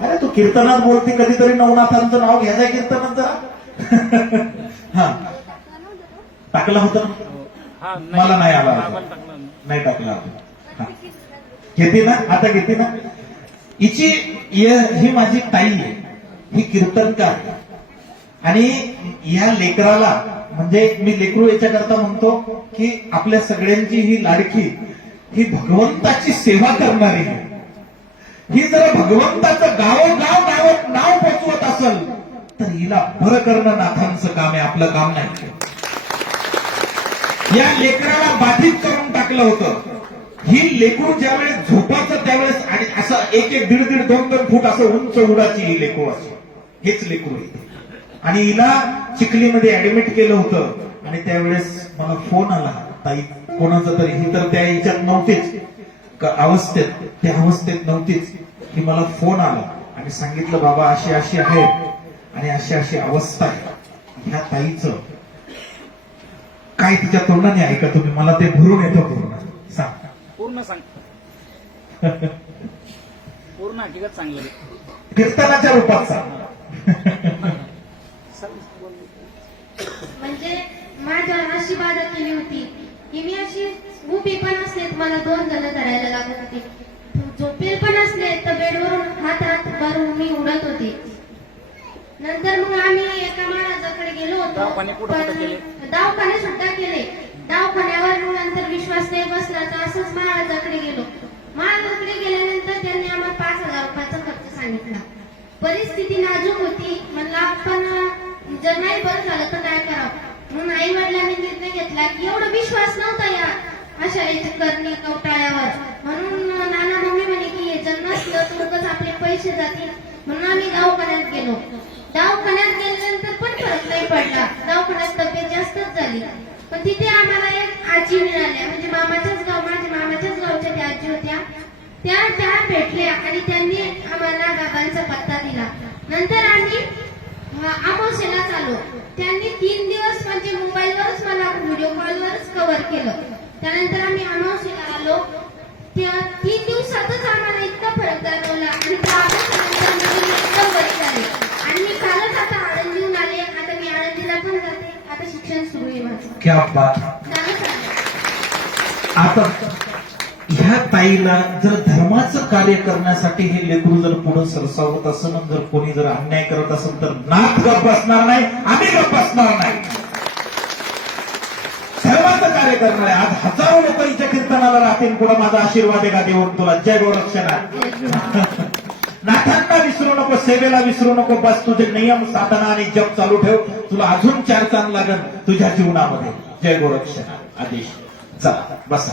अरे तू कीर्तनात बोलते कधीतरी नवनाथांचं नाव घ्यायचं कीर्तनात जरा हा टाकलं होतं? हा मला नाही आला होता. नाही टाकलं आपण हा. घेते ना आता घेते ना हिची ही माझी ताई आहे ही कीर्तनकार. आणि या लेकराला म्हणजे मी लेकरू याच्याकरता म्हणतो की आपल्या सगळ्यांची ही लाडकी ही भगवंताची सेवा करणारी आहे. ही जर भगवंताचं गावोगाव नाव नाव पोचवत असेल तर हिला बरं करणं नाथांचं काम आहे आपलं काम नाही. या लेकराला बाधित करून टाकलं होतं. ही लेकरू ज्यावेळेस झोपाचं त्यावेळेस आणि असं एक एक दीड दीड दोन दोन फूट असं उंच उडाची ही लेकरू असं. हेच लेकरू आहे. आणि हिला चिखलीमध्ये ऍडमिट केलं होतं. आणि त्यावेळेस मला फोन आला. ताई कोणाचा तरी. ही तर त्या याच्यात नव्हतीच. अवस्थेत? त्या अवस्थेत नव्हतीच. की मला फोन आला आणि सांगितलं बाबा अशी अशी आहे आणि अशी अशी अवस्था आहे. ह्या ताईचं काय तिच्या तोंडाने ऐका तुम्ही? मला ते भरून येतं पूर्ण. सांग. पूर्ण सांग. पूर्ण हकीकत सांगलेली कीर्तनाच्या रूपात सांग. म्हणजे माझ्या अशी बाधा केली होती की मी अशी उभी पण असले तर मला दोन जण धरायला लागत होते. मी उडत होते. नंतर मग आम्ही एका महाराजाकडे गेलो होतो. पण? दवाखाने सुद्धा केले. दवाखान्यावर मग नंतर विश्वास नाही बसला तर असंच महाराजाकडे गेलो. महाराजाकडे गेल्यानंतर त्यांनी आम्हाला पाच हजार रुपयाचा खर्च सांगितला. परिस्थिती नाजूक होती. म्हणलं आपण जर नाही बरं झालं तर काय करावं? म्हणून आई वडिलांनी निर्णय घेतला की एवढा विश्वास नव्हता या अशा याच्या करणे कवटाळ्यावर. म्हणून नाना मम्मी म्हणे की हे जर नसलं तर आपले पैसे जातील. म्हणून आम्ही दवाखान्यात गेलो. दवाखान्यात गेल्यानंतर पण फरक नाही पडला. दवाखान्यात तब्येत जास्तच झाली. पण तिथे आम्हाला एक आजी मिळाल्या. म्हणजे मामाच्याच गाव माझ्या मामाच्याच गावच्या त्या आजी होत्या. त्या त्या भेटल्या आणि त्यांनी आम्हाला बाबांचा पत्ता दिला. नंतर आम्ही अ, अमावस्येला आलो त्यांनी तीन दिवस म्हणजे मोबाईलवरच मला व्हिडिओ कॉलवरच कव्हर केलं. त्यानंतर आम्ही अमावशेला आलो. त्या तीन दिवसातच आम्हाला इतका फरक जाणवला आणि त्यानंतर मी एकदम बरी झाले आणि मी कालच आता आळंदीहून आले आता मी आळंदीला पण जाते? आता शिक्षण सुरू आहे माझं. क्या बात. आता ह्या ताईला जर धर्माचं कार्य करण्यासाठी हे लेकरू जर पुढे सरसावत असेल आणि जर कोणी जर अन्याय करत असेल तर नाथ गप बसणार नाही आम्ही गप बसणार नाही. धर्माचं कार्य करणार आहे आज हजारो लोक हिच्या कीर्तनाला राहतील. पुढे माझा आशीर्वाद आहे का देऊन तुला? जय गोरक्षणा नाथांना सेवेला विसरू नको बस तुझे नियम साधना आणि जप चालू ठेव. तुला अजून चार चांद लागल तुझ्या जीवनामध्ये. जय गोरक्षणा आदेश. चला बसा.